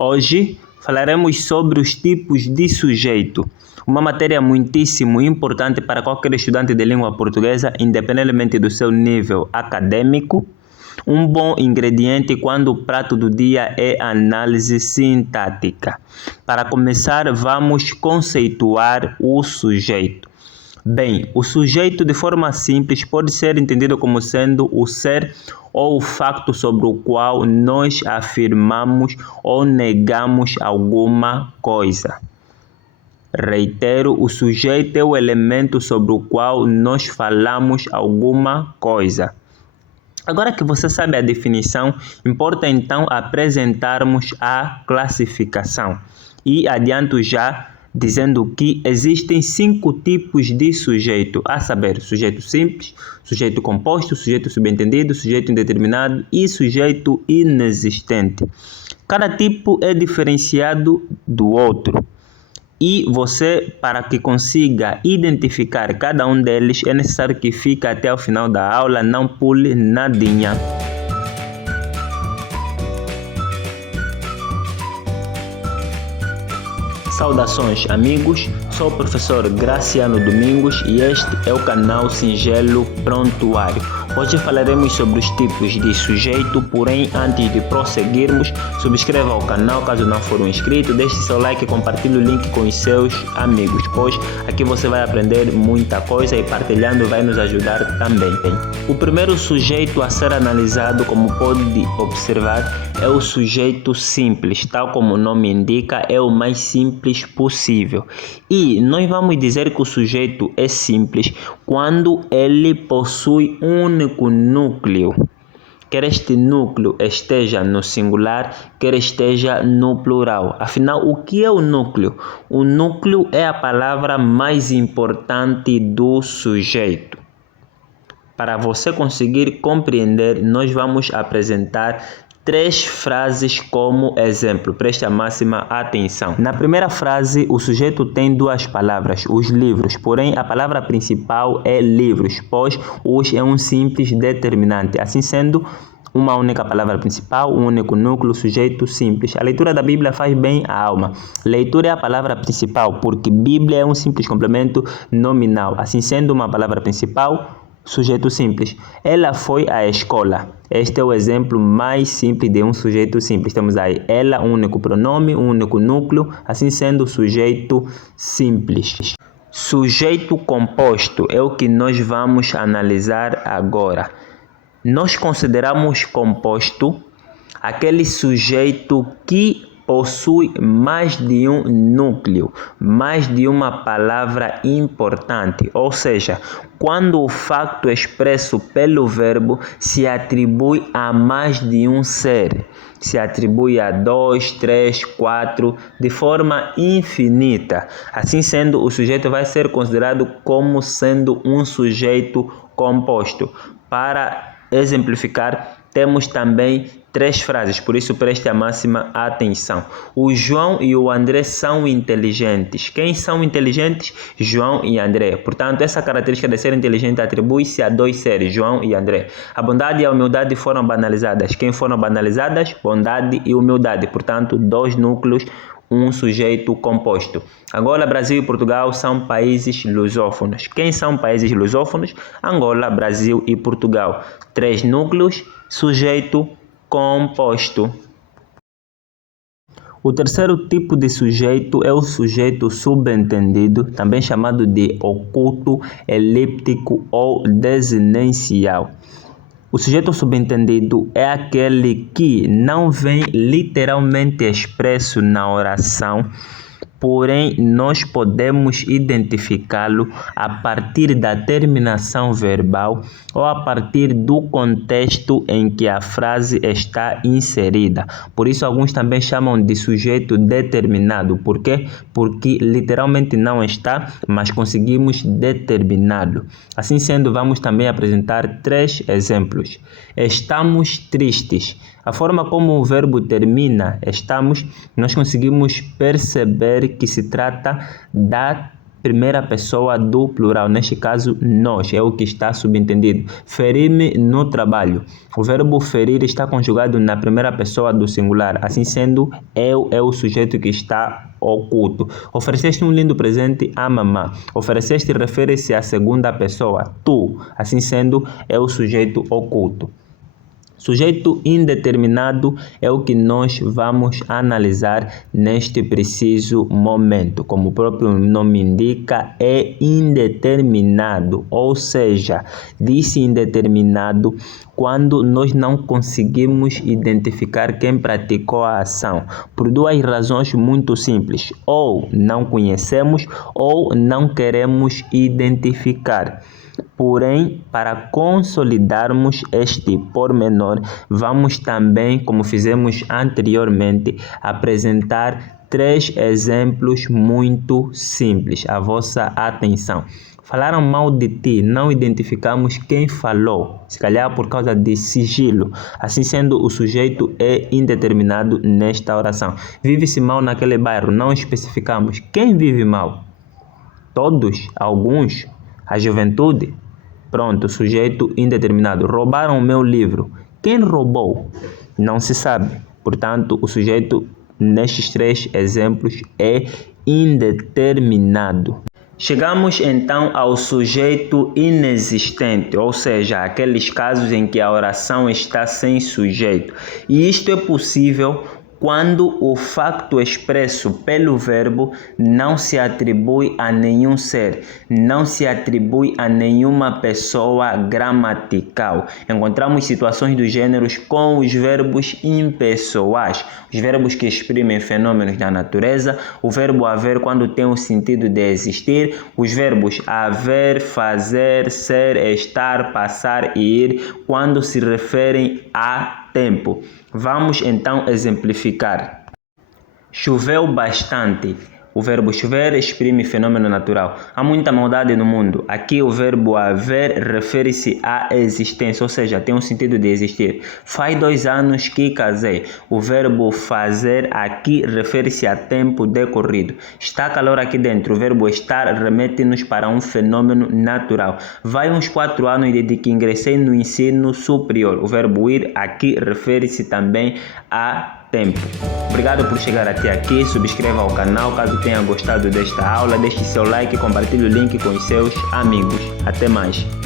Hoje falaremos sobre os tipos de sujeito, uma matéria muitíssimo importante para qualquer estudante de língua portuguesa, independentemente do seu nível acadêmico. Um bom ingrediente quando o prato do dia é análise sintática. Para começar, vamos conceituar o sujeito. Bem, o sujeito, de forma simples, pode ser entendido como sendo o ser ou o facto sobre o qual nós afirmamos ou negamos alguma coisa. Reitero, o sujeito é o elemento sobre o qual nós falamos alguma coisa. Agora que você sabe a definição, importa então apresentarmos a classificação. E adianto já dizendo que existem 5 tipos de sujeito, a saber, sujeito simples, sujeito composto, sujeito subentendido, sujeito indeterminado e sujeito inexistente. Cada tipo é diferenciado do outro. E você, para que consiga identificar cada um deles, é necessário que fique até o final da aula, não pule nadinha. Saudações amigos, sou o professor Graciano Domingos e este é o canal Singelo Prontuário. Hoje falaremos sobre os tipos de sujeito, porém antes de prosseguirmos, subscreva o canal caso não for um inscrito, deixe seu like e compartilhe o link com os seus amigos, pois aqui você vai aprender muita coisa e partilhando vai nos ajudar também. O primeiro sujeito a ser analisado, como pode observar, é o sujeito simples, tal como o nome indica, é o mais simples possível. E nós vamos dizer que o sujeito é simples quando ele possui um único núcleo, quer este núcleo esteja no singular, quer esteja no plural. Afinal, o que é o núcleo? O núcleo é a palavra mais importante do sujeito. Para você conseguir compreender, nós vamos apresentar 3 frases como exemplo. Preste a máxima atenção. Na primeira frase, o sujeito tem 2 palavras, os livros. Porém, a palavra principal é livros, pois os é um simples determinante. Assim sendo, uma única palavra principal, um único núcleo, sujeito simples. A leitura da Bíblia faz bem à alma. Leitura é a palavra principal, porque Bíblia é um simples complemento nominal. Assim sendo, uma palavra principal, sujeito simples. Ela foi à escola. Este é o exemplo mais simples de um sujeito simples. Temos aí ela, um único pronome, um único núcleo, assim sendo sujeito simples. Sujeito composto é o que nós vamos analisar agora. Nós consideramos composto aquele sujeito que possui mais de um núcleo, mais de uma palavra importante, ou seja, quando o facto expresso pelo verbo se atribui a mais de um ser, se atribui a 2, 3, 4, de forma infinita. Assim sendo, o sujeito vai ser considerado como sendo um sujeito composto. Para exemplificar, temos também 3 frases, por isso preste a máxima atenção. O João e o André são inteligentes. Quem são inteligentes? João e André. Portanto, essa característica de ser inteligente atribui-se a 2 seres, João e André. A bondade e a humildade foram banalizadas. Quem foram banalizadas? Bondade e humildade. Portanto, 2 núcleos, um sujeito composto. Angola, Brasil e Portugal são países lusófonos. Quem são países lusófonos? Angola, Brasil e Portugal. 3 núcleos, sujeito composto. O terceiro tipo de sujeito é o sujeito subentendido, também chamado de oculto, elíptico ou desinencial. O sujeito subentendido é aquele que não vem literalmente expresso na oração, porém nós podemos identificá-lo a partir da terminação verbal ou a partir do contexto em que a frase está inserida. Por isso alguns também chamam de sujeito determinado. Por quê? Porque literalmente não está, mas conseguimos determiná-lo. Assim sendo, vamos também apresentar 3 exemplos. Estamos tristes. A forma como o verbo termina, estamos, nós conseguimos perceber que se trata da primeira pessoa do plural, neste caso nós, é o que está subentendido. Ferir-me no trabalho. O verbo ferir está conjugado na primeira pessoa do singular, assim sendo, eu é o sujeito que está oculto. Ofereceste um lindo presente à mamã. Ofereceste refere-se à segunda pessoa, tu, assim sendo, é o sujeito oculto. Sujeito indeterminado é o que nós vamos analisar neste preciso momento. Como o próprio nome indica, é indeterminado, ou seja, diz-se indeterminado quando nós não conseguimos identificar quem praticou a ação, por duas razões muito simples: ou não conhecemos ou não queremos identificar. Porém, para consolidarmos este pormenor, vamos também, como fizemos anteriormente, apresentar 3 exemplos muito simples. A vossa atenção. Falaram mal de ti, não identificamos quem falou, se calhar por causa de sigilo. Assim sendo, o sujeito é indeterminado nesta oração. Vive-se mal naquele bairro, não especificamos. Quem vive mal? Todos? Alguns? A juventude? Pronto, sujeito indeterminado. Roubaram o meu livro. Quem roubou? Não se sabe. Portanto, o sujeito nestes 3 exemplos é indeterminado. Chegamos então ao sujeito inexistente, ou seja, aqueles casos em que a oração está sem sujeito. E isto é possível quando o facto expresso pelo verbo não se atribui a nenhum ser, não se atribui a nenhuma pessoa gramatical. Encontramos situações dos gêneros com os verbos impessoais, os verbos que exprimem fenômenos da natureza, o verbo haver quando tem o sentido de existir, os verbos haver, fazer, ser, estar, passar e ir quando se referem a tempo. Vamos então exemplificar. Choveu bastante. O verbo chover exprime fenômeno natural. Há muita maldade no mundo. Aqui o verbo haver refere-se à existência, ou seja, tem um sentido de existir. Faz 2 anos que casei. O verbo fazer aqui refere-se a tempo decorrido. Está calor aqui dentro. O verbo estar remete-nos para um fenômeno natural. Vai uns 4 anos desde que ingressei no ensino superior. O verbo ir aqui refere-se também a tempo. Obrigado por chegar até aqui, subscreva o canal caso tenha gostado desta aula, deixe seu like e compartilhe o link com os seus amigos. Até mais!